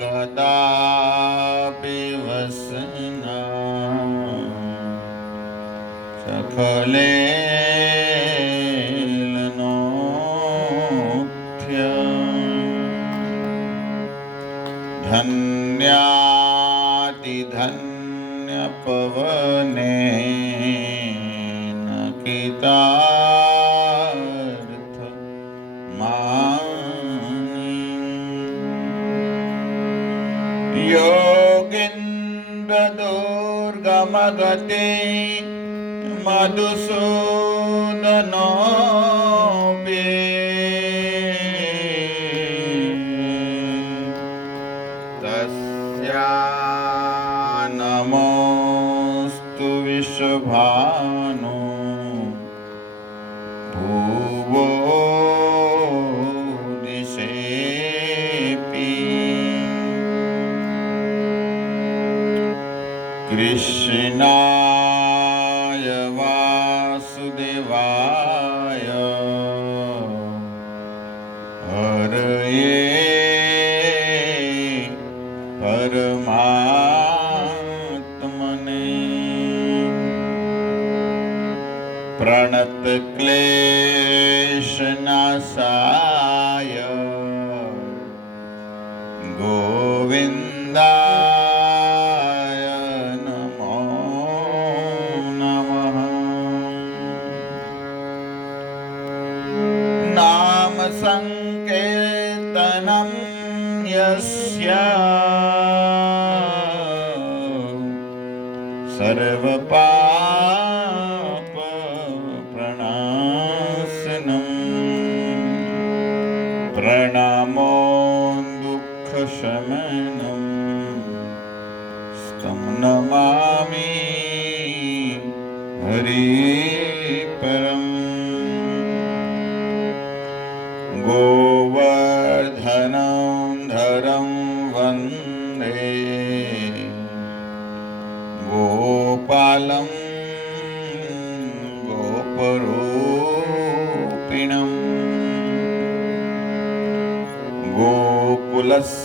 कदापि वसना सखलेलनोथ्य धन्यातिधन्यपवनेन कितार्थ योगीन्द्रदुर्गमगते मधुसूदनोऽपि तस्या नमोऽस्तु विश्वभानु भुवो दिशेऽपि कृष्णाय वासुदेवाय हरये परमात्मने प्रणतक्लेशनाशाय गोविन्दाय नमो नमः। नाम संकीर्तनं यस्य सर्वपाप प्रणाशनम् प्रणमो दुःखशमनं तं नमामि हरिपरम्। गोवर्धनं धरं वन्दे गोपालं गोपरूपिणम् गोकुलस्समीशानं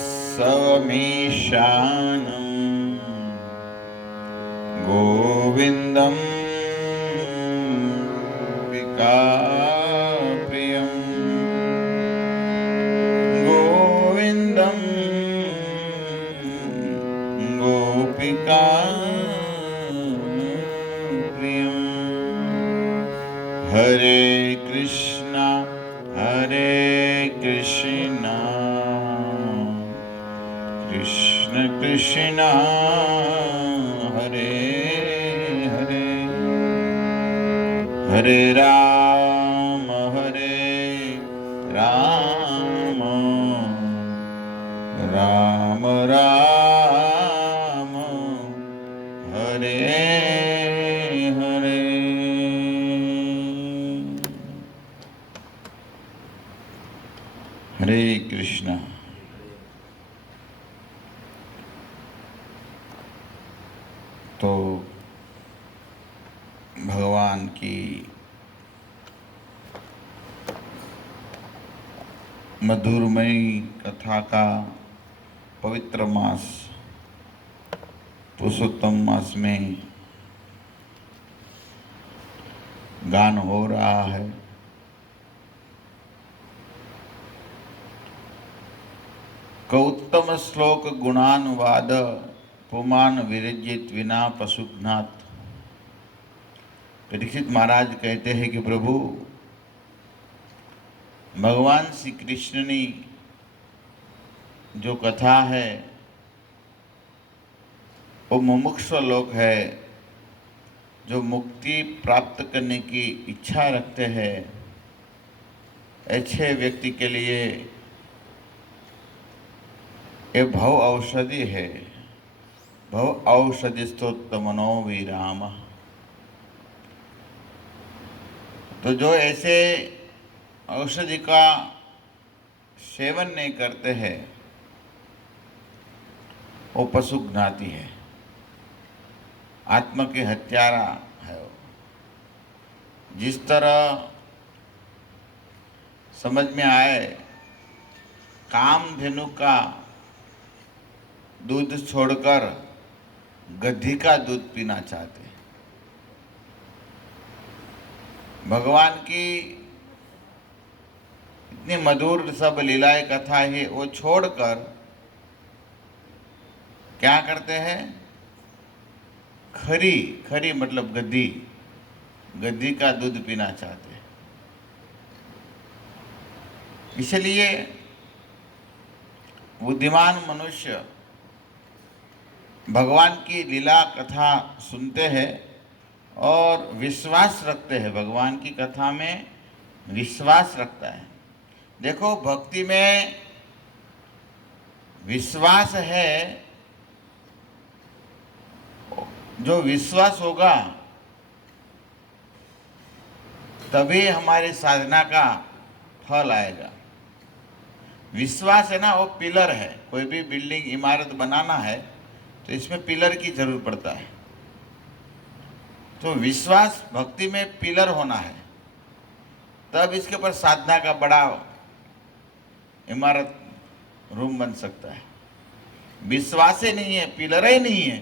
गोविन्दं गोपिकाप्रियम् गोविन्दं गोपिकाप्रियम्। हरे कृष्णा कृष्ण कृष्ण हरे हरे हरे राम राम राम हरे हरे। हरे कृष्ण। तो भगवान की मधुरमयी कथा का पवित्र मास पुरुषोत्तम मास में गान हो रहा है। कौत्तम श्लोक गुणानुवाद पुमान विरजित विना पशुघ्नात। परीक्षित महाराज कहते हैं कि प्रभु भगवान श्री कृष्ण ने जो कथा है वो मुमुक्षु लोग है, जो मुक्ति प्राप्त करने की इच्छा रखते हैं, ऐसे व्यक्ति के लिए ये भव औषधि है। भव औषधिस्तोत्तमनो विराम। तो जो ऐसे औषधि का सेवन नहीं करते हैं वो पशु ज्ञाति है, आत्मा के हत्यारा है। जिस तरह समझ में आए कामधेनु का दूध छोड़कर गधी का दूध पीना चाहते हैं। भगवान की इतनी मधुर सब लीलाएं कथा है, वो छोड़कर क्या करते हैं? खरी, खरी मतलब गधी, गधी का दूध पीना चाहते हैं। इसलिए बुद्धिमान मनुष्य भगवान की लीला कथा सुनते हैं और विश्वास रखते हैं, भगवान की कथा में विश्वास रखता है। देखो, भक्ति में विश्वास है, जो विश्वास होगा तभी हमारी साधना का फल आएगा। विश्वास है ना, वो पिलर है। कोई भी बिल्डिंग इमारत बनाना है तो इसमें पिलर की जरूरत पड़ता है। तो विश्वास भक्ति में पिलर होना है, तब इसके ऊपर साधना का बड़ा इमारत रूम बन सकता है। विश्वास ही नहीं है, पिलर ही नहीं है,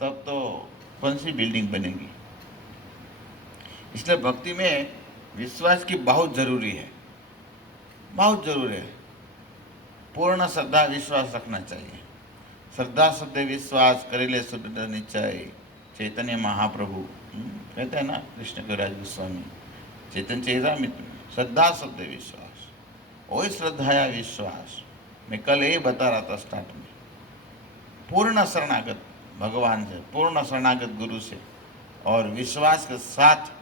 तब तो कौन सी बिल्डिंग बनेगी। इसलिए भक्ति में विश्वास की बहुत जरूरी है, बहुत जरूरी है। पूर्ण श्रद्धा विश्वास रखना चाहिए। श्रद्धा शुद्ध विश्वास करेले शुद्ध निश्चय, चैतन्य महाप्रभु कहते हैं ना, कृष्ण कविराज गोस्वामी, चैतन्य चैतामृत में श्रद्धा शुद्ध विश्वास, वही श्रद्धा या विश्वास। मैं कल यही बता रहा था स्टार्ट में। पूर्ण शरणागत भगवान से, पूर्ण शरणागत गुरु से और विश्वास के साथ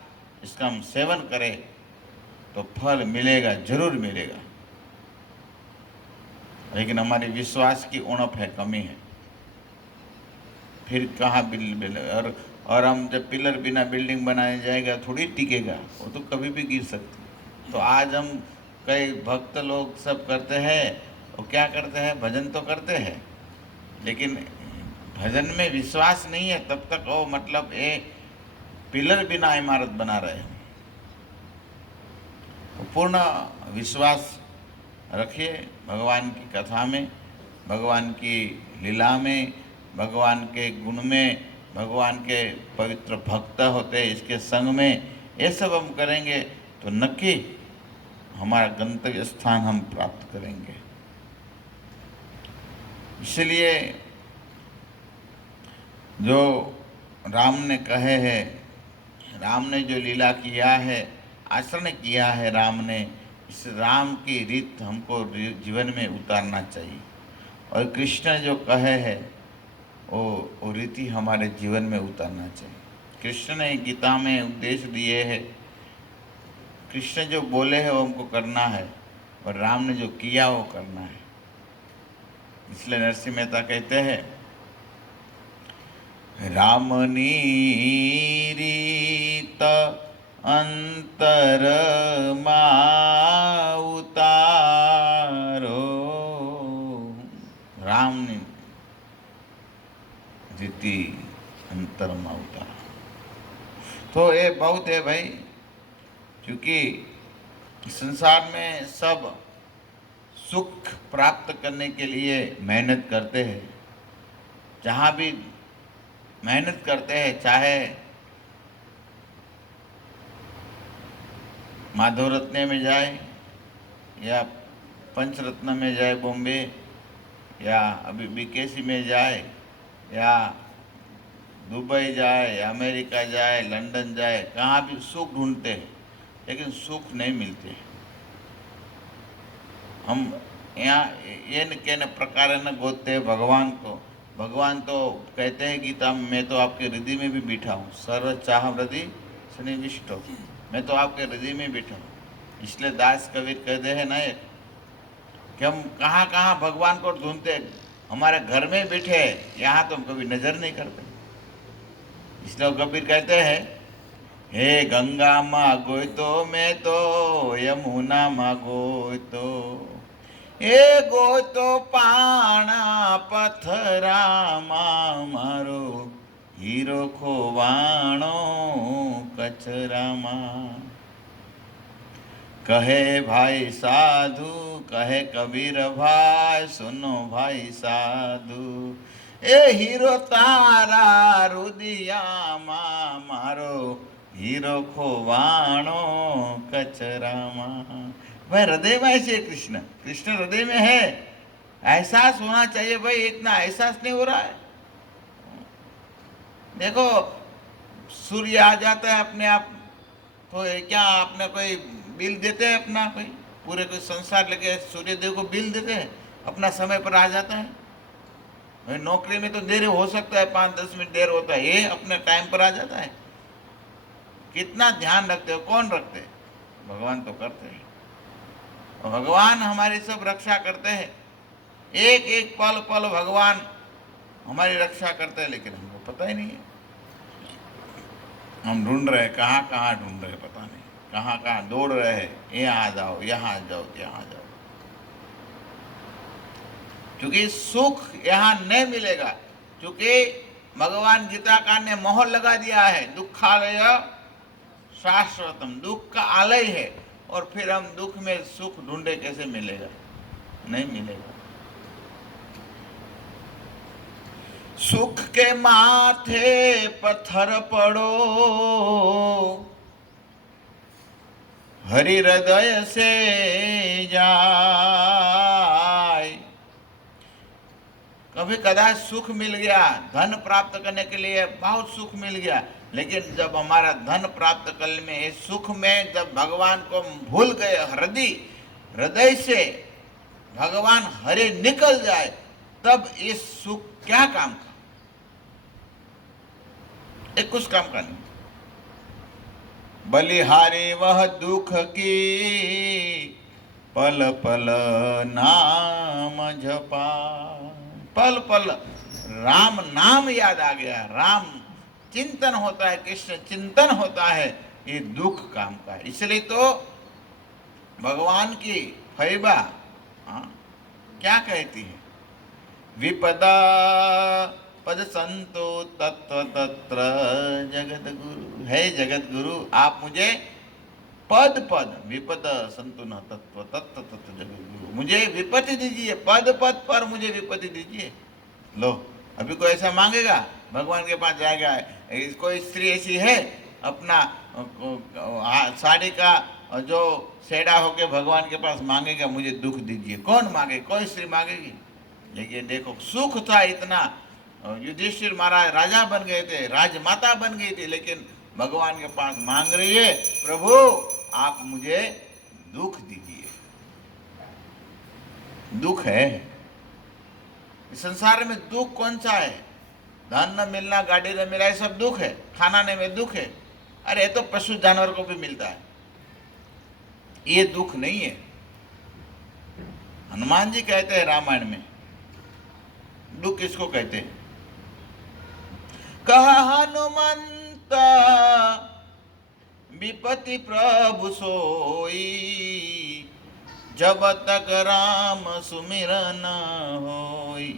इसका हम सेवन करें तो फल मिलेगा, जरूर मिलेगा। लेकिन हमारी विश्वास की उणप है, कमी है। फिर कहाँ बिल और हम जब पिलर बिना बिल्डिंग बनाया जाएगा थोड़ी टिकेगा, वो तो कभी भी गिर सकती। तो आज हम कई भक्त लोग सब करते हैं, वो क्या करते हैं? भजन तो करते हैं, लेकिन भजन में विश्वास नहीं है, तब तक वो मतलब ये पिलर बिना इमारत बना रहे हैं। पूर्ण विश्वास रखिए भगवान की कथा में, भगवान की लीला में, भगवान के गुण में, भगवान के पवित्र भक्त होते हैं इसके संग में। ये सब हम करेंगे तो नक्की हमारा गंतव्य स्थान हम प्राप्त करेंगे। इसलिए जो राम ने कहे हैं, राम ने जो लीला किया है, आचरण किया है राम ने, इस राम की रीत हमको जीवन में उतारना चाहिए। और कृष्ण जो कहे है वो रीति हमारे जीवन में उतारना चाहिए। कृष्ण ने गीता में उपदेश दिए हैं, कृष्ण जो बोले हैं वो हमको करना है, और राम ने जो किया वो करना है। इसलिए नरसिंह मेहता कहते हैं, रामनी रीत अंतर मा उतारो, राम ने रीति अंतर मा उतारो। तो ये बहुत है भाई, क्योंकि संसार में सब सुख प्राप्त करने के लिए मेहनत करते हैं। जहाँ भी मेहनत करते हैं, चाहे माधवरत्न में जाए या पंचरत्न में जाए बॉम्बे, या अभी बीकेसी में जाए, या दुबई जाए, या अमेरिका जाए, लंदन जाए, कहाँ भी सुख ढूंढते हैं, लेकिन सुख नहीं मिलते। हम यहाँ ये न प्रकार न गोदते हैं भगवान को। भगवान तो कहते हैं गीता में, मैं तो आपके हृदय में भी बैठा हूँ, सर्व चाह हृदय सन्निविष्ट हो, मैं तो आपके हृदय में बैठा हूँ। इसलिए दास कबीर कहते हैं ना कि हम कहाँ कहाँ भगवान को ढूंढते हैं, हमारे घर में बैठे हैं, यहाँ तो हम कभी नजर नहीं करते। इसलिए कबीर कहते हैं, हे गंगा मागोय तो मैं तो यमुना मागोय तो, हे गो तो पाणा पथरामा मारो हीरो खोवाणो कचरामा। कहे भाई साधु कहे कबीर भाई सुनो भाई साधु, ए हीरो तारा रुदियाમાં मारो हीरो खोवाणो कचराમાં। भाई हृदय में है कृष्ण, कृष्ण हृदय में है, एहसास होना चाहिए भाई। इतना एहसास नहीं हो रहा है। देखो सूर्य आ जाता है अपने आप, तो क्या आपने कोई बिल देते हैं अपना, कोई पूरे कोई संसार लेके सूर्य देव को बिल देते हैं, अपना समय पर आ जाता है। भाई नौकरी में तो देर हो सकता है, 5-10 मिनट देर होता है, ये अपने टाइम पर आ जाता है। कितना ध्यान रखते हो? कौन रखते हैं? भगवान तो करते हैं। और भगवान हमारी सब रक्षा करते हैं, एक एक पल पल भगवान हमारी रक्षा करते हैं, लेकिन हमको पता ही नहीं है। हम ढूंढ रहे हैं, कहाँ कहाँ ढूंढ रहे हैं, पता नहीं कहाँ कहाँ दौड़ रहे हैं, यहाँ जाओ यहाँ जाओ यहाँ जाओ, क्योंकि सुख यहाँ नहीं मिलेगा। क्योंकि भगवान गीताकार ने मोहर लगा दिया है, दुखालय शाश्वतम, दुख का आलय है। और फिर हम दुख में सुख ढूंढे, कैसे मिलेगा? नहीं मिलेगा। सुख के माथे पत्थर पड़ो, हरि हृदय से जाए। कभी कदाच सुख मिल गया, धन प्राप्त करने के लिए बहुत सुख मिल गया, लेकिन जब हमारा धन प्राप्त करने में, इस सुख में जब भगवान को भूल गए, हृदय से भगवान हरे निकल जाए, तब इस सुख क्या काम का? एक कुछ काम का नहीं। बलिहारी वह दुख की पल पल नाम जपा। पल पल राम नाम याद आ गया, राम चिंतन होता है, कृष्ण चिंतन होता है, ये दुख काम का है। इसलिए तो भगवान की फैबा क्या कहती है? विपदा पद संतो तत्व तत्र जगत गुरु। है जगत गुरु, आप मुझे पद पद विपद संतो न तत्व तत्व तत्व जगत गुरु, मुझे विपत्ति दीजिए, पद पद पर मुझे विपत्ति दीजिए। लो, अभी कोई ऐसा मांगेगा, भगवान के पास जाएगा, कोई स्त्री ऐसी है अपना साड़ी का जो सेड़ा होके भगवान के पास मांगेगा, मुझे दुख दीजिए। कौन मांगे? कोई स्त्री मांगेगी? लेकिन देखो सुख था इतना, युधिष्ठिर महाराज राजा बन गए थे, राजमाता बन गई थी, लेकिन भगवान के पास मांग रही है, प्रभु आप मुझे दुख दीजिए। दुख है इस संसार में। दुख कौन सा है? धन न मिलना, गाड़ी न मिला, ये सब दुख है। खाना नहीं मिले, दुख है। अरे तो पशु जानवर को भी मिलता है, ये दुख नहीं है। हनुमान जी कहते हैं रामायण में, दुख किसको कहते हैं? कहा हनुमंता विपत्ति प्रभु सोई, जब तक राम सुमिरन होई।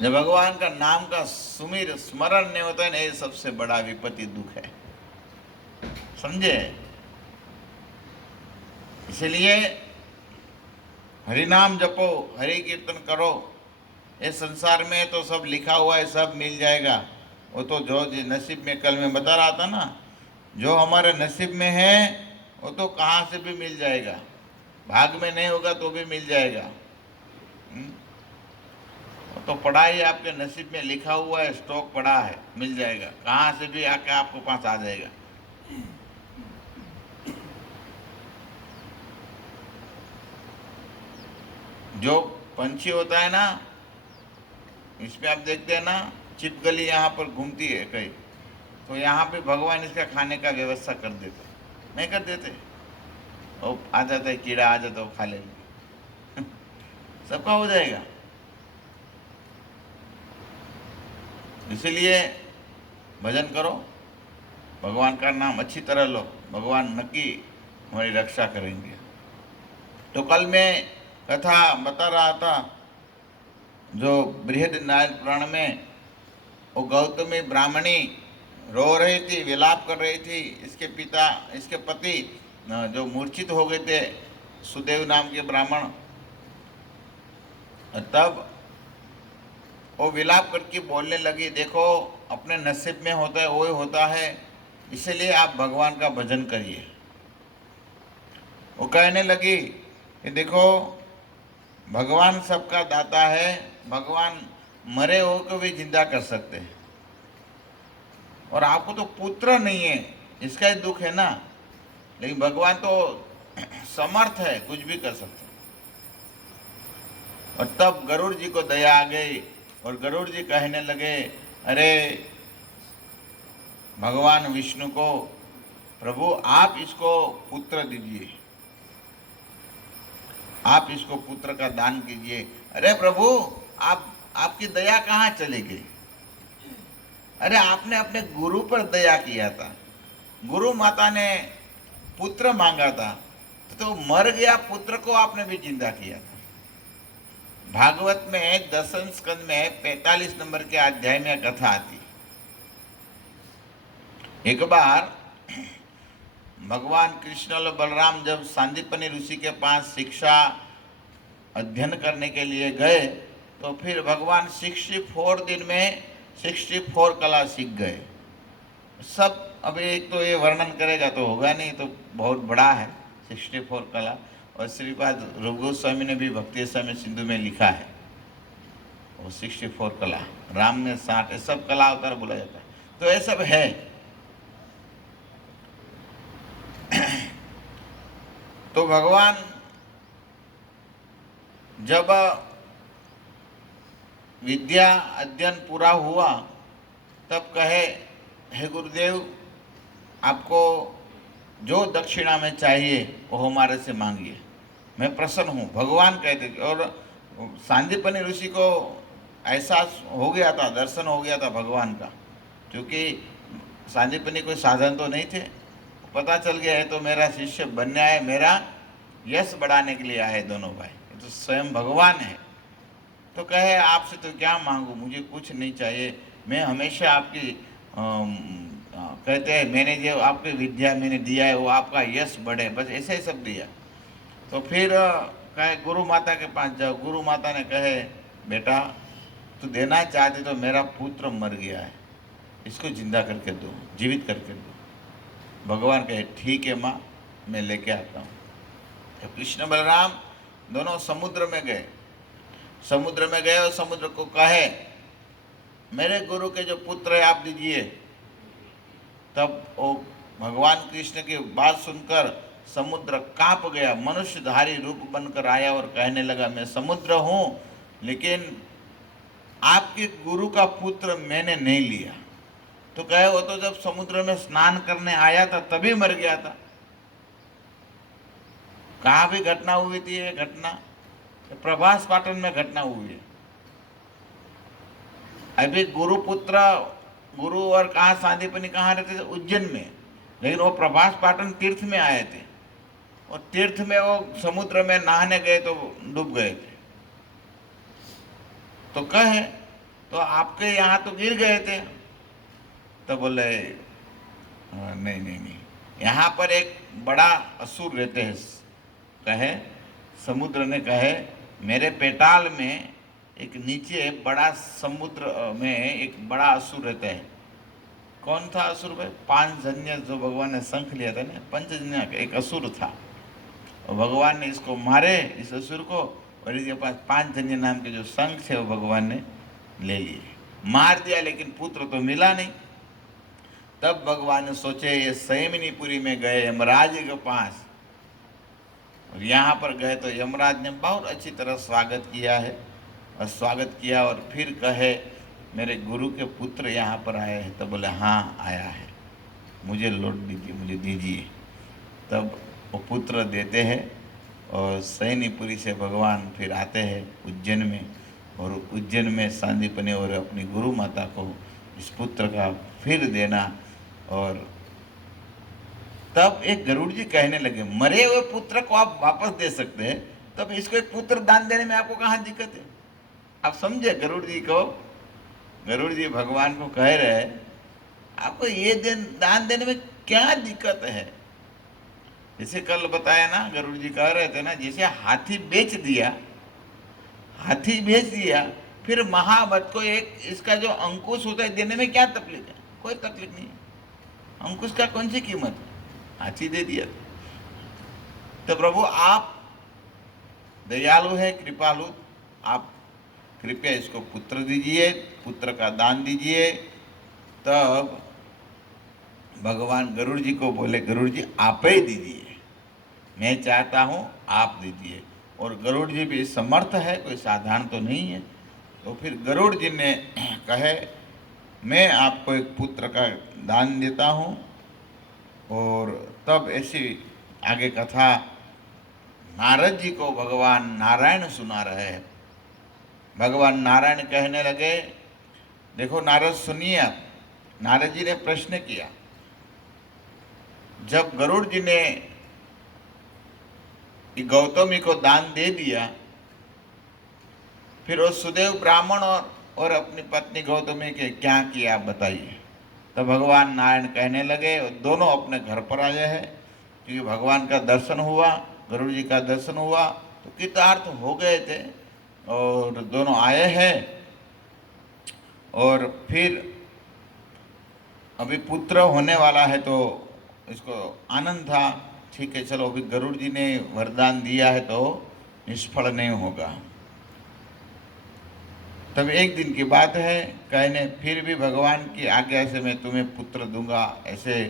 जब भगवान का नाम का सुमिर स्मरण नहीं होता है ना, ये सबसे बड़ा विपत्ति दुख है, समझे? इसलिए हरि नाम जपो, हरि कीर्तन करो। इस संसार में तो सब लिखा हुआ है, सब मिल जाएगा। वो तो जो नसीब में, कल मैं बता रहा था ना, जो हमारे नसीब में है वो तो कहाँ से भी मिल जाएगा। भाग में नहीं होगा तो भी मिल जाएगा। वो तो पड़ा ही आपके नसीब में लिखा हुआ है, स्टॉक पड़ा है, मिल जाएगा। कहाँ से भी आके आपको पास आ जाएगा। जो पंछी होता है ना, इसमें आप देखते हैं ना, छिपकली यहाँ पर घूमती है कहीं, तो यहाँ पे भगवान इसका खाने का व्यवस्था कर देते, नहीं कर देते? और आ जाता है कीड़ा, आ जाता है, वो खा लेंगे। सबका हो जाएगा। इसलिए भजन करो, भगवान का नाम अच्छी तरह लो, भगवान नक्की हमारी रक्षा करेंगे। तो कल मैं कथा बता रहा था, जो बृहद नारद पुराण में वो गौतमी ब्राह्मणी रो रही थी, विलाप कर रही थी, इसके पिता, इसके पति जो मूर्छित हो गए थे सुदेव नाम के ब्राह्मण, तब वो विलाप करके बोलने लगी, देखो अपने नसीब में होता है वो ही होता है, इसलिए आप भगवान का भजन करिए। वो कहने लगी कि देखो भगवान सबका दाता है, भगवान मरे हो को भी जिंदा कर सकते हैं, और आपको तो पुत्र नहीं है इसका ही दुख है ना, लेकिन भगवान तो समर्थ है, कुछ भी कर सकते हैं। और तब गरुड़ जी को दया आ गई और गरुड़ जी कहने लगे, अरे भगवान विष्णु को, प्रभु आप इसको पुत्र दीजिए, आप इसको पुत्र का दान कीजिए। अरे प्रभु आपकी दया कहाँ चली गई? अरे आपने अपने गुरु पर दया किया था, गुरु माता ने पुत्र मांगा था तो मर गया पुत्र को आपने भी जिंदा किया था। भागवत में 10वें स्कंद में 45 नंबर के अध्याय में कथा आती। एक बार भगवान कृष्ण और बलराम जब सांदीपनि ऋषि के पास शिक्षा अध्ययन करने के लिए गए तो फिर भगवान 64 दिन में 64 कला सीख गए। सब अब एक तो ये वर्णन करेगा तो होगा नहीं, तो बहुत बड़ा है 64 कला। और श्रीपाद रूप गोस्वामी ने भी भक्ति समय सिंधु में लिखा है वो 64 कला, राम ने 60, सब कला अवतार बोला जाता है। तो ये सब है। तो भगवान जब विद्या अध्ययन पूरा हुआ तब कहे, हे गुरुदेव आपको जो दक्षिणा में चाहिए वो हमारे से मांगिए, मैं प्रसन्न हूँ। भगवान कहते थे। और सांदीपनि ऋषि को एहसास हो गया था, दर्शन हो गया था भगवान का, क्योंकि सांदीपनि कोई साधन तो नहीं थे। पता चल गया है तो मेरा शिष्य बनने आए, मेरा यश बढ़ाने के लिए आए दोनों भाई, ये तो स्वयं भगवान है। तो कहे आपसे तो क्या मांगू, मुझे कुछ नहीं चाहिए, मैं हमेशा आपकी कहते हैं मैंने जो आपकी विद्या मैंने दिया है वो आपका यश बढ़े, बस ऐसे ही सब दिया। तो फिर कहे गुरु माता के पास जाओ। गुरु माता ने कहे, बेटा तू देना चाहते तो मेरा पुत्र मर गया है, इसको जिंदा करके दो, जीवित करके दो। भगवान कहे ठीक है माँ, मैं लेके आता हूँ। तो कृष्ण बलराम दोनों समुद्र में गए। समुद्र में गए और समुद्र को कहे, मेरे गुरु के जो पुत्र है आप दीजिए। तब वो भगवान कृष्ण की बात सुनकर समुद्र कांप गया, मनुष्यधारी रूप बनकर आया और कहने लगा, मैं समुद्र हूँ लेकिन आपके गुरु का पुत्र मैंने नहीं लिया। तो कहे वो तो जब समुद्र में स्नान करने आया था तभी मर गया था। कहाँ भी घटना हुई थी ये घटना? प्रभास पाटन में घटना हुई है। अभी गुरु और कहाँ सांदीपनि कहाँ रहते थे? उज्जैन में। लेकिन वो प्रभास पाटन तीर्थ में आए थे और तीर्थ में वो समुद्र में नहाने गए तो डूब गए थे। तो कहे तो आपके यहाँ तो गिर गए थे। तो बोले नहीं नहीं नहीं, यहाँ पर एक बड़ा असुर रहते हैं। कहे समुद्र ने कहे, मेरे पेटाल में एक नीचे बड़ा समुद्र में एक बड़ा असुर रहता है। कौन था असुर भाई? पांचजन्य, जो भगवान ने शंख लिया था ना, पंचजन्य एक असुर था। और भगवान ने इसको मारे, इस असुर को, और इसके पास पांचजन्य नाम के जो शंख थे वो भगवान ने ले लिए, मार दिया, लेकिन पुत्र तो मिला नहीं। तब भगवान ने सोचे ये संयमिनीपुरी में गए यमराज के पास, और यहाँ पर गए तो यमराज ने बहुत अच्छी तरह स्वागत किया है। और स्वागत किया और फिर कहे, मेरे गुरु के पुत्र यहाँ पर आए हैं। तो बोले हाँ आया है, मुझे लौट दीजिए, मुझे दीजिए। तब वो पुत्र देते हैं और सैनीपुरी से भगवान फिर आते हैं उज्जैन में, और उज्जैन में सांदीपनि और अपनी गुरु माता को इस पुत्र का फिर देना। और तब एक गरुड़ जी कहने लगे, मरे हुए पुत्र को आप वापस दे सकते हैं, तब इसको एक पुत्र दान देने में आपको कहाँ दिक्कत है? आप समझे गरुड़ जी को? गरुड़ जी भगवान को कह रहे हैं, आपको ये दान देने में क्या दिक्कत है? जैसे कल बताया ना, गरुड़ जी कह रहे थे ना, जैसे हाथी बेच दिया, हाथी बेच दिया, फिर महावत को एक इसका जो अंकुश होता है देने में क्या तकलीफ है? कोई तकलीफ नहीं है। अंकुश का कौन सी कीमत है? हाथी दे दिया। तो प्रभु आप दयालु है, कृपालु, आप कृपया इसको पुत्र दीजिए, पुत्र का दान दीजिए। तब भगवान गरुड़ जी को बोले, गरुड़ जी आप ही दीजिए, मैं चाहता हूँ आप दीजिए। और गरुड़ जी भी समर्थ है, कोई साधारण तो नहीं है। तो फिर गरुड़ जी ने कहे, मैं आपको एक पुत्र का दान देता हूँ। और तब ऐसी आगे कथा नारद जी को भगवान नारायण सुना रहे हैं। भगवान नारायण कहने लगे, देखो नारद सुनिए आप। नारद जी ने प्रश्न किया, जब गरुड़ जी ने गौतमी को दान दे दिया, फिर वो सुदेव ब्राह्मण और अपनी पत्नी गौतमी के क्या किया आप बताइए। तो भगवान नारायण कहने लगे, दोनों अपने घर पर आए हैं, क्योंकि भगवान का दर्शन हुआ, गरुड़ जी का दर्शन हुआ, तो कृतार्थ हो गए थे। और दोनों आए हैं, और फिर अभी पुत्र होने वाला है, तो इसको आनंद था, ठीक है चलो अभी गरुड़ जी ने वरदान दिया है तो निष्फल नहीं होगा। तब एक दिन की बात है, कहने फिर भी भगवान की आज्ञा से मैं तुम्हें पुत्र दूंगा, ऐसे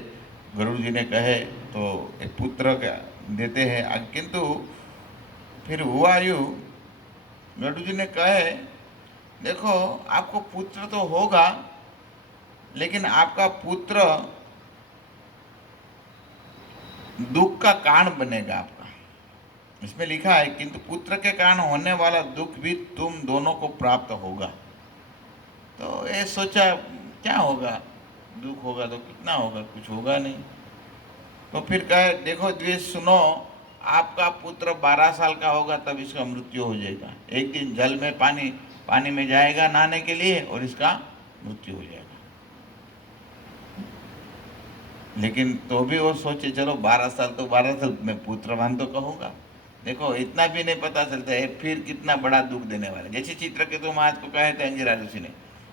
गरुड़ जी ने कहे, तो एक पुत्र का देते हैं। किंतु फिर हुआ यूँ, गरुड़ जी ने कहे, देखो आपको पुत्र तो होगा, लेकिन आपका पुत्र दुख का कारण बनेगा आपका। इसमें लिखा है, किंतु पुत्र के कारण होने वाला दुख भी तुम दोनों को प्राप्त होगा। तो ये सोचा क्या होगा, दुख होगा तो कितना होगा, कुछ होगा नहीं। तो फिर कहे, देखो द्वेष सुनो, आपका पुत्र 12 साल का होगा तब इसका मृत्यु हो जाएगा। एक दिन जल में पानी में जाएगा नहाने के लिए, और इसका मृत्यु हो जाएगा। लेकिन तो भी वो सोचे, चलो 12 साल तो 12 साल, मैं पुत्रवान तो कहूँगा। देखो इतना भी नहीं पता चलता है फिर कितना बड़ा दुख देने वाला। जैसे चित्रकेतु महाराज को कहे थे अंगिरा ऋषि ने,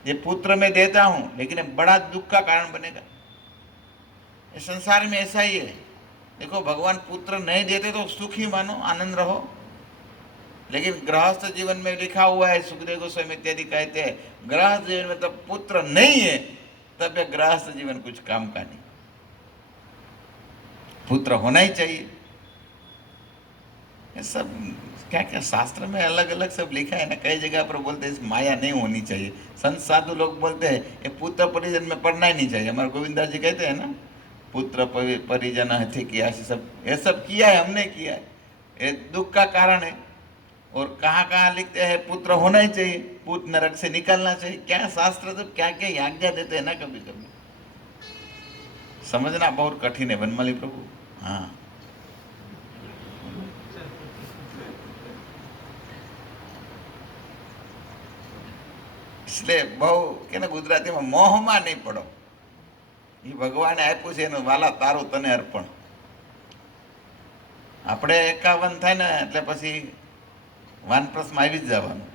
ये पुत्र मैं देता हूँ, लेकिन बड़ा दुख का कारण बनेगा। इस संसार में ऐसा ही है। देखो भगवान पुत्र नहीं देते तो सुखी मानो, आनंद रहो, लेकिन गृहस्थ जीवन में लिखा हुआ है, सुखदेव गोस्वामी इत्यादि कहते हैं, गृहस्थ जीवन में तब पुत्र नहीं है तब यह गृहस्थ जीवन कुछ काम का नहीं। पुत्र होना ही चाहिए। ये सब क्या क्या शास्त्र में अलग अलग सब लिखा है ना। कई जगह पर बोलते हैं माया नहीं होनी चाहिए। संत साधु लोग बोलते हैं ये पुत्र परिजन में पढ़ना ही नहीं चाहिए। हमारे गोविंदा जी कहते हैं ना, पुत्र परिजन हथे किया, सब ये सब किया है, हमने किया है, ये दुख का कारण है। और कहाँ कहाँ लिखते हैं पुत्र होना ही चाहिए, पुत्र नरक से निकलना चाहिए। क्या शास्त्र तो क्या क्या आज्ञा देते हैं ना, कभी कभी समझना बहुत कठिन है बनमाली प्रभु। हाँ, इसलिए बहु કે ને ગુજરાતીમાં મોહમાં નહીં પડો। એ ભગવાને આપ્યું છે એનું વાલા તારું તને અર્પણ। આપણે 51 થાય ને એટલે પછી વાનપ્રસ્થમાં આવી જ જવાનું,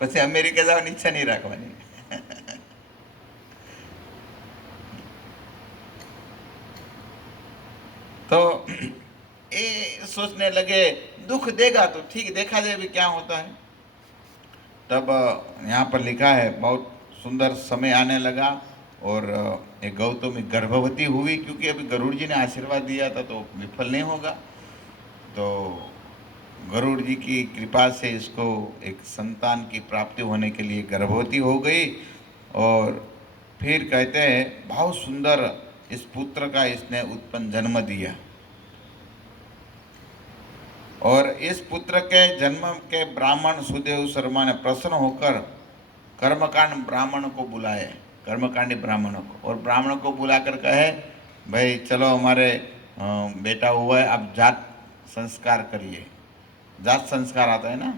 પછી અમેરિકા જવાની ઈચ્છા નહીં રાખવાની। तो ये सोचने लगे दुख देगा तो ठीक, देखा जाए भी क्या होता है। तब यहाँ पर लिखा है, बहुत सुंदर समय आने लगा और एक गौतमी गर्भवती हुई, क्योंकि अभी गरुड़ जी ने आशीर्वाद दिया था तो विफल नहीं होगा। तो गरुड़ जी की कृपा से इसको एक संतान की प्राप्ति होने के लिए गर्भवती हो गई। और फिर कहते हैं बहुत सुंदर इस पुत्र का इसने उत्पन्न जन्म दिया। और इस पुत्र के जन्म के ब्राह्मण सुदेव शर्मा ने प्रसन्न होकर कर्मकांड ब्राह्मण को बुलाए, कर्मकांडी ब्राह्मणों को, और ब्राह्मणों को बुलाकर कहे, भाई चलो हमारे बेटा हुआ है, अब जात संस्कार करिए। जात संस्कार आता है ना,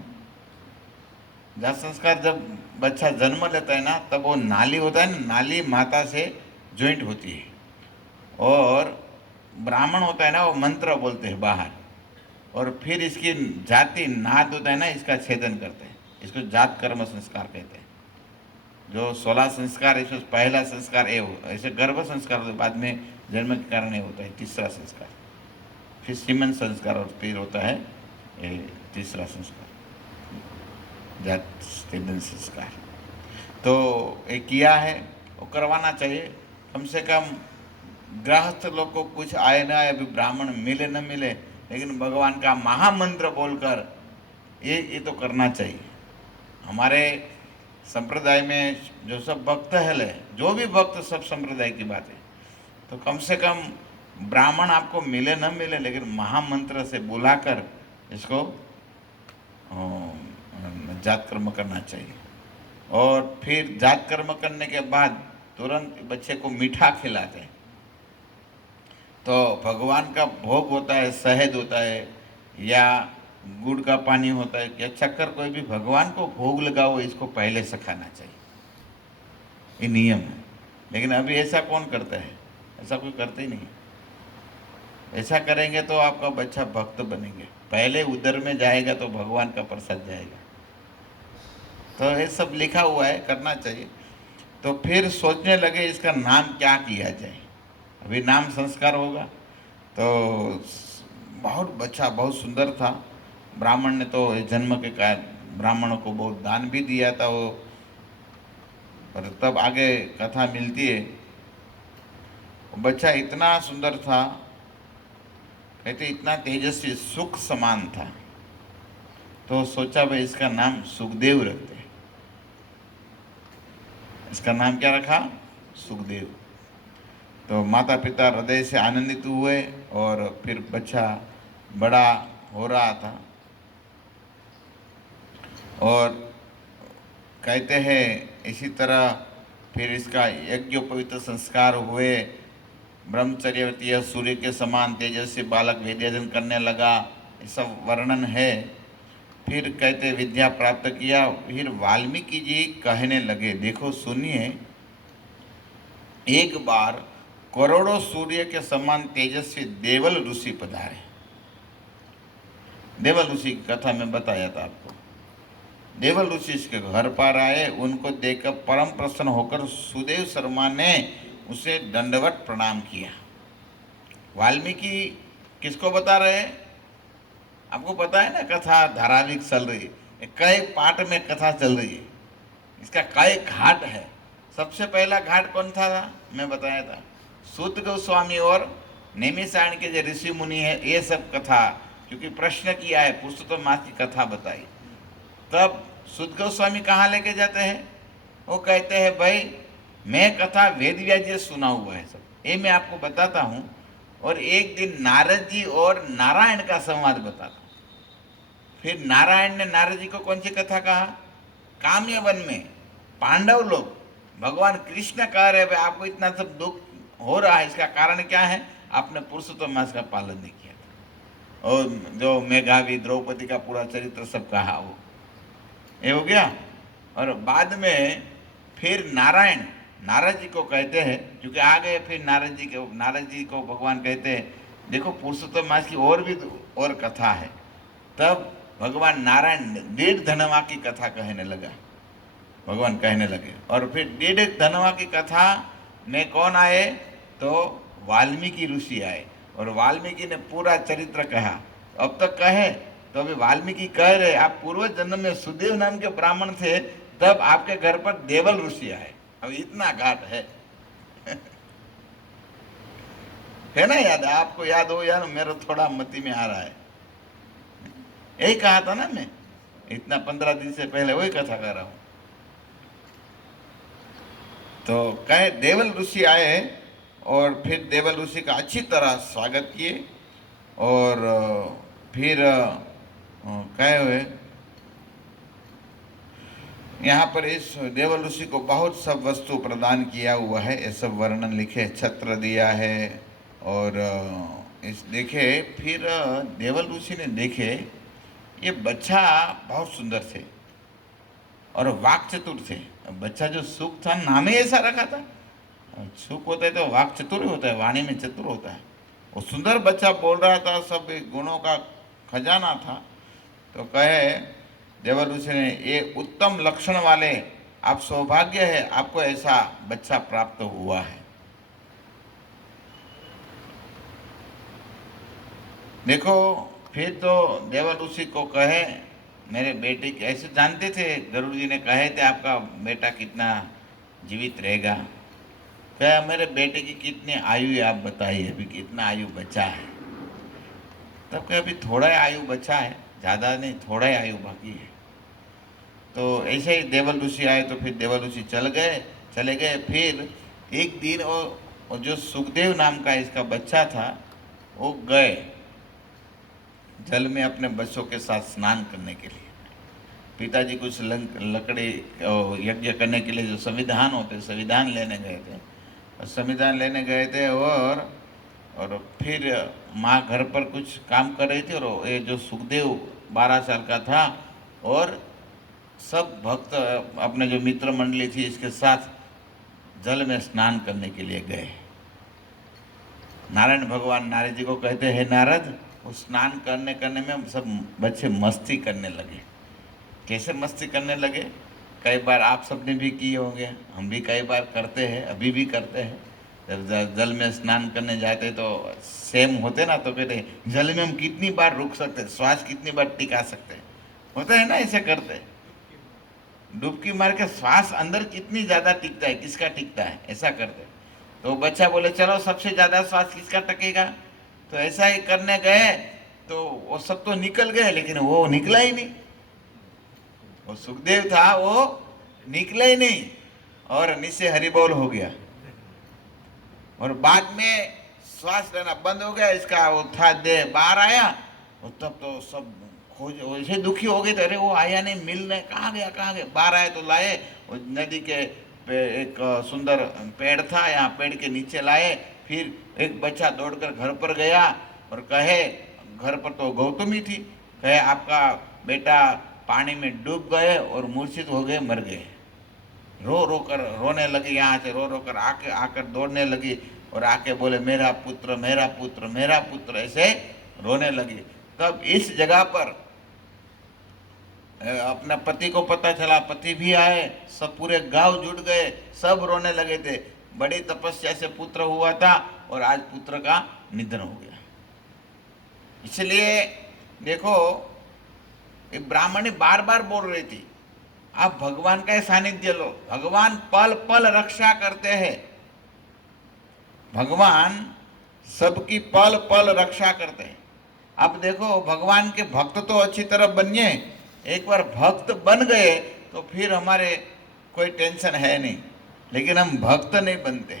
जात संस्कार जब बच्चा जन्म लेता है ना, तब वो नाली होता है ना, नाली माता से ज्वाइंट होती है और ब्राह्मण होता है ना, वो मंत्र बोलते हैं बाहर, और फिर इसकी जाति नाद होता है ना, इसका छेदन करते हैं। इसको जात कर्म संस्कार कहते हैं। जो 16 संस्कार, इसमें पहला संस्कार ये हो, ऐसे गर्भ संस्कार होता है, बाद में जन्म के कारण ये होता है तीसरा संस्कार, फिर सीमन संस्कार, और फिर होता है ये तीसरा संस्कार, जात छेदन संस्कार। तो ये किया है, वो करवाना चाहिए। कम से कम गृहस्थ लोग को कुछ आए ना आए, अभी ब्राह्मण मिले न मिले, लेकिन भगवान का महामंत्र बोलकर ये तो करना चाहिए। हमारे संप्रदाय में जो सब भक्त है, जो भी भक्त, सब संप्रदाय की बात है, तो कम से कम ब्राह्मण आपको मिले न मिले, लेकिन महामंत्र से बुलाकर इसको जात कर्म करना चाहिए। और फिर जात कर्म करने के बाद तुरंत बच्चे को मीठा खिलाते हैं। तो भगवान का भोग होता है, शहद होता है, या गुड़ का पानी होता है, या शक्कर, कोई भी भगवान को भोग लगाओ, इसको पहले से खाना चाहिए, ये नियम है। लेकिन अभी ऐसा कौन करता है? ऐसा कोई करते ही नहीं। ऐसा करेंगे तो आपका बच्चा भक्त बनेंगे, पहले उधर में जाएगा तो भगवान का प्रसाद जाएगा। तो ये सब लिखा हुआ है, करना चाहिए। तो फिर सोचने लगे इसका नाम क्या किया जाए। अभी नाम संस्कार होगा। तो बहुत बच्चा बहुत सुंदर था। ब्राह्मण ने तो जन्म के कारण ब्राह्मणों को बहुत दान भी दिया था वो, पर तब आगे कथा मिलती है। बच्चा इतना सुंदर था, कहते इतना तेजस्वी, सुख समान था। तो सोचा भाई इसका नाम सुखदेव रखते हैं। इसका नाम क्या रखा? सुखदेव। तो माता पिता हृदय से आनंदित हुए, और फिर बच्चा बड़ा हो रहा था, और कहते हैं इसी तरह फिर इसका यज्ञोपवीत संस्कार हुए। ब्रह्मचर्यवती सूर्य के समान तेजस्वी बालक वेदाध्ययन करने लगा, ये सब वर्णन है। फिर कहते विद्या प्राप्त किया। फिर वाल्मीकि जी कहने लगे, देखो सुनिए, एक बार करोड़ों सूर्य के समान तेजस्वी देवल ऋषि पधारे। देवल ऋषि की कथा में बताया था आपको। देवल ऋषि इसके घर पर आए, उनको देखकर परम प्रसन्न होकर सुदेव शर्मा ने उसे दंडवत प्रणाम किया। वाल्मीकि किसको बता रहे हैं? आपको पता है ना, कथा धारावाहिक चल रही है, कई पार्ट में कथा चल रही है, इसका कई घाट है। सबसे पहला घाट कौन था? मैं बताया था, सूत गोस्वामी और नैमिषारण्य के जो ऋषि मुनि है, ये सब कथा, क्योंकि प्रश्न किया है, पुरुषोत्तम मास की कथा बताई। तब सूत गोस्वामी कहाँ लेके जाते हैं? वो कहते हैं भाई मैं कथा वेद व्यास जी सुना हुआ है सब, ये मैं आपको बताता हूँ। और एक दिन नारद जी और नारायण का संवाद बताता हूँ। फिर नारायण ने नारद जी को कौन सी कथा कहा? काम्य वन में पांडव लोग, भगवान कृष्ण कह रहे भाई आपको इतना सब दुख हो रहा है, इसका कारण क्या है? आपने पुरुषोत्तम मास का पालन नहीं किया था। और जो मेघावी द्रौपदी का पूरा चरित्र सब कहा, वो ये हो गया। और बाद में फिर नारायण नारद जी को कहते हैं, क्योंकि आ गए, फिर नारद जी को भगवान कहते हैं देखो पुरुषोत्तम मास की और भी और कथा है। तब भगवान नारायण डेढ़ धनवा की कथा कहने लगा, भगवान कहने लगे। और फिर डेढ़ धनवा की कथा में कौन आए? तो वाल्मीकि ऋषि आए, और वाल्मीकि ने पूरा चरित्र कहा। अब तक कहे तो अभी वाल्मीकि कह रहे आप पूर्व जन्म में सुदेव नाम के ब्राह्मण थे, तब आपके घर पर देवल ऋषि आए। अब इतना घाट है है ना? याद है आपको? याद हो यार, मेरा थोड़ा मति में आ रहा है। यही कहा था ना मैं, इतना 15 दिन से पहले वही कथा कर रहा हूं। तो कहे देवल ऋषि आए, और फिर देवल ऋषि का अच्छी तरह स्वागत किए, और फिर कहे हुए यहाँ पर इस देवल ऋषि को बहुत सब वस्तु प्रदान किया हुआ है, ये सब वर्णन लिखे, छत्र दिया है। और इस देखे फिर देवल ऋषि ने देखे ये बच्चा बहुत सुंदर थे और वाक चतुर थे। बच्चा जो सुख था, नाम ही ऐसा रखा था। सुख होता है तो वाक चतुर होता है, वाणी में चतुर होता है। वो सुंदर बच्चा बोल रहा था, सब गुणों का खजाना था। तो कहे देवल ऋषि ने, ये उत्तम लक्षण वाले आप सौभाग्य है, आपको ऐसा बच्चा प्राप्त हुआ है। देखो, फिर तो देवल ऋषि को कहे, मेरे बेटे के ऐसे जानते थे, गरुड़ जी ने कहे थे आपका बेटा कितना जीवित रहेगा। क्या मेरे बेटे की कितनी आयु है, आप बताइए, अभी कितना आयु बचा है। तब क्या अभी थोड़ा ही आयु बचा है, ज़्यादा नहीं, थोड़ा ही आयु बाकी है। तो ऐसे ही देवल ऋषि आए, तो फिर देवल ऋषि चले गए। फिर एक दिन वो जो सुखदेव नाम का इसका बच्चा था, वो गए जल में अपने बच्चों के साथ स्नान करने के लिए। पिताजी कुछ लकड़ी यज्ञ करने के लिए जो संविधान होते, संविधान लेने गए थे, और संविधान लेने गए थे। और फिर माँ घर पर कुछ काम कर रही थी, और ये जो सुखदेव 12 साल का था, और सब भक्त अपने जो मित्र मंडली थी इसके साथ जल में स्नान करने के लिए गए। नारायण भगवान नारद जी को कहते हैं, नारद, वो स्नान करने में सब बच्चे मस्ती करने लगे। कैसे मस्ती करने लगे? कई बार आप सबने भी किए होंगे, हम भी कई बार करते हैं, अभी भी करते हैं। जब जल में स्नान करने जाते तो सेम होते ना, तो कहते हैं जल में हम कितनी बार रुक सकते हैं, श्वास कितनी बार टिका सकते हैं, होता है ना, ऐसे करते। डुबकी मार के श्वास अंदर कितनी ज़्यादा टिकता है, किसका टिकता है, ऐसा करते। तो बच्चा बोले, चलो सबसे ज़्यादा श्वास किसका टकेगा। तो ऐसा ही करने गए, तो वो सब तो निकल गए, लेकिन वो निकला ही नहीं। वो सुखदेव था, वो निकला ही नहीं, और नीचे हरिबोल हो गया। और बाद में श्वास लेना बंद हो गया इसका, वो था देह बाहर आया। और तब तो सब खोज ऐसे दुखी हो गए थे, अरे वो आया नहीं, मिलने कहाँ गया, कहाँ गया। बाहर आए तो लाए, वो नदी के एक सुंदर पेड़ था, यहाँ पेड़ के नीचे लाए। फिर एक बच्चा दौड़कर घर पर गया और कहे, घर पर तो गौतमी थी, कहे आपका बेटा पानी में डूब गए और मूर्छित हो गए, मर गए। रो रो कर रोने लगी, यहाँ से रो रो कर आकर दौड़ने लगी, और आके बोले, मेरा पुत्र, मेरा पुत्र, मेरा पुत्र, ऐसे रोने लगी। तब इस जगह पर अपना पति को पता चला, पति भी आए, सब पूरे गांव जुट गए, सब रोने लगे थे। बड़ी तपस्या से पुत्र हुआ था, और आज पुत्र का निधन हो गया। इसलिए देखो, एक ब्राह्मणी बार बार बोल रही थी, आप भगवान का सानिध्य लो, भगवान पल पल रक्षा करते हैं। भगवान सबकी पल पल रक्षा करते हैं। अब देखो, भगवान के भक्त तो अच्छी तरह बनिए, एक बार भक्त बन गए तो फिर हमारे कोई टेंशन है नहीं। लेकिन हम भक्त नहीं बनते।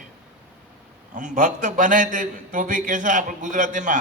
हम भक्त बने थे तो भी कैसा, आप गुजराती में